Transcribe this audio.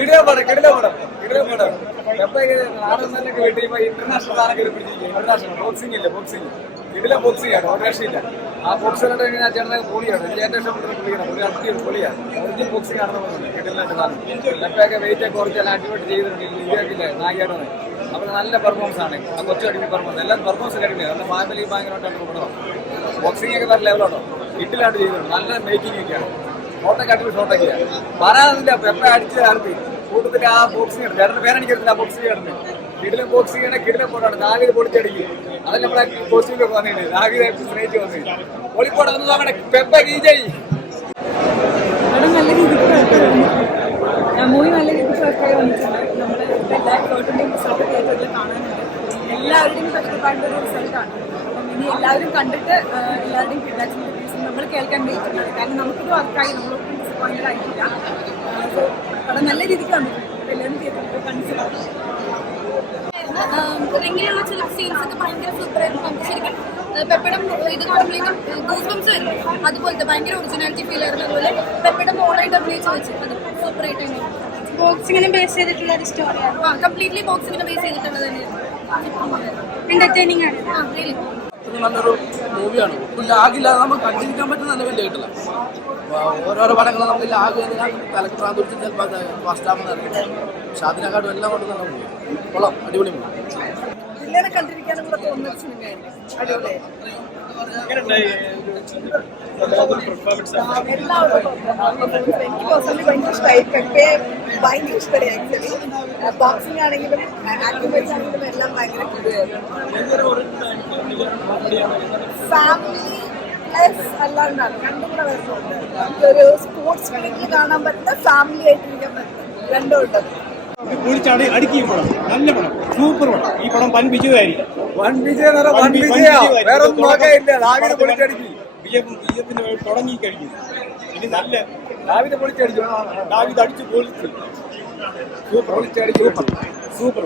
ആടൊക്കെ കിട്ടി ഇന്റർനാഷണൽ താരങ്ങൾ പിടിച്ചിരിക്കുക. International boxing ഇല്ല, ബോക്സിംഗ് ഇതിലെ ബോക്സിംഗ് ആണ്, ഒരു രക്ഷയില്ല. ആ ബോക്സിനോട് എങ്ങനെ ചേട്ടൻ പൊളിയാണ്, എനിക്ക് ഏറ്റവും ഇഷ്ടപ്പെട്ട പൊളിയാണ്, ഒരു അടിപൊളി പൊളിയാണ്. ഒറിജിനൽ ബോക്സിംഗ് ആണെന്ന് പറഞ്ഞത് കിട്ടില്ലാണ്ട് സാധനം. ലെഫ്റ്റൊക്കെ വെയിറ്റ് ഒക്കെ കുറച്ച് എല്ലാം അടിപൊളി ചെയ്തിട്ടുണ്ട്. ഇതാക്കില്ല നായികയാണ്. അപ്പോൾ നല്ല പെർഫോമൻസ് ആണ്. ആ കൊച്ചു അടിപൊളി പെർഫോമൻസ്, എല്ലാം പെർഫോമൻസ് അടിപൊളിയാണ്. നല്ല ഫാമിലി ഭയങ്കരമായിട്ടാണ് കൂടണം. ബോക്സിംഗ് ഒക്കെ നല്ല ലെവലാണോ, കിട്ടില്ലാണ്ട് ചെയ്തിട്ടുണ്ട്. നല്ല മേക്കിംഗ് ഒക്കെയാണ്. ഷോട്ടൊക്കെ അടിപൊളി ഷോട്ടൊക്കെയാണ്. പറയാനില്ല, പെപ്പ അടിച്ച് നടത്തി കൂട്ടത്തിൽ ആ ബോക്സിംഗ് ഉണ്ട്. ചേട്ടൻ്റെ പേരടിക്കത്തില്ല, ആ ബോക്സിംഗ് ഉണ്ട്. കിടിലം ബോക്സിംഗ് ആണ്, കിടിലം പോട്ടാണ്. നാഗിൽ പൊളിച്ചടിക്കും. അതല്ല നമ്മുടെ കോസ്റ്റ്യൂമൊക്കെ വന്നിട്ട് നാഗിൽ സ്നേഹിച്ച് വന്നിട്ട് പൊളിപ്പോടെ ഒന്ന് നോക്കണേ. പെപ്പ കീജയി മൂവി നല്ല രീതിക്ക് സർക്കാർ വന്നിട്ടുണ്ട്. നമ്മൾ എല്ലാ ഫോട്ടോൻ്റെയും റിസൾട്ട് തിയേറ്ററിൽ കാണാനുണ്ട്. എല്ലാവരുടെയും കഷ്ടപ്പാടിൻ്റെ ഒരു റിസൾട്ടാണ്. അപ്പം ഇനി എല്ലാവരും കണ്ടിട്ട് എല്ലാവരുടെയും ഫീഡ്ബാക്സിൻ്റെ റിവ്യൂസും നമ്മൾ കേൾക്കാൻ വേണ്ടിയിട്ടുണ്ട്. കാരണം നമുക്കിത് വർക്കായി, നമ്മളൊട്ടും ഡിസപ്പോയിൻറ്റഡ് ആയിട്ടില്ല. സോ പടം നല്ല രീതിക്ക് വന്നിട്ടുണ്ട്. എല്ലാവരും തിയേറ്ററിൽ കണ്ടിട്ടുണ്ട്. റിങ്ങിലുള്ള ചില സീൻസ് ഒക്കെ ഭയങ്കര സൂപ്പറായിരുന്നു. നമുക്ക് ശരിക്കും പെപ്പടം ഇത് കാണുമ്പോഴേക്കും ഗൂസ്ബംസ് വരും. അതുപോലത്തെ ഭയങ്കര ഒറിജിനാലിറ്റി ഫീൽ ആയിരുന്നു. അതുപോലെ പെപ്പടം മോളായിട്ട് അഭിനയിച്ച് വെച്ചു. അത് സൂപ്പറായിട്ട് തന്നെ ബോക്സിങ്ങിനെ ബേസ് ചെയ്തിട്ടുള്ള ഒരു സ്റ്റോറിയാണ്. കംപ്ലീറ്റ്ലി ബോക്സിങ്ങിനെ ബേസ് ചെയ്തിട്ടുള്ളത് തന്നെയാണ്. എന്റർടൈനിങ് ആണ്. റിയലി നല്ലൊരു മൂവിയാണ്. ഒട്ടും ലാഗില്ലാതെ നമുക്ക് കണ്ടിരിക്കാൻ പറ്റുന്ന നല്ല വലിയ ആയിട്ടില്ല. ഓരോരോ പടങ്ങൾ നമുക്ക് ലാഗ് കലക്ടറാൻ തുടിച്ച് ചിലപ്പോൾ ഫസ്റ്റ് ഹാഫ് ഇറങ്ങിയിട്ട്. പക്ഷെ അതിനെക്കാട്ടും എല്ലാം കൊണ്ട് നല്ല മൂവി. കൊള്ളാം, അടിപൊളി മൂവി. എല്ലാവരും കണ്ടിരിക്കാനും കൂടെ തോന്നുന്ന സിനിമയായിരിക്കും. അടിപൊളിയായിരുന്നു. എനിക്ക് പേഴ്സണലി ഭയങ്കര ഇഷ്ടമായി. പെപ്പയെ ഭയങ്കര ഇഷ്ടമായി. ആക്ച്വലി ബോക്സിംഗ് ആണെങ്കിലും ആക്ടിംഗ് വൈസ് ആണെങ്കിലും എല്ലാം ഭയങ്കര ഫാമിലി പ്ലസ് അല്ലാണ്ടാണ് രണ്ടും കൂടെ വരുന്നുണ്ട്. നമുക്കൊരു സ്പോർട്സ് ഫിലിമിൽ കാണാൻ പറ്റുന്ന ഫാമിലി ആയിട്ടിരിക്കാൻ പറ്റും. രണ്ടും ഉണ്ട്. പൊളിച്ചാടി അടിക്കും പടം, നല്ല പടം, സൂപ്പർ പടം. ഈ പടം വൻ വിജയമായിരിക്കും. വൻ വിജയം വേറെ ഒന്നും നോക്കാനില്ല. നാഗിനെ പൊളിച്ചടിക്കും. വിജയത്തിന് തുടങ്ങി കഴിഞ്ഞു. ഇനി നല്ല നാവിനെ പൊളിച്ചടിക്കും. ഡാവിദ് അടിച്ച് പൊളിച്ചു. പൊളിച്ചടിക്കും. സൂപ്പർ.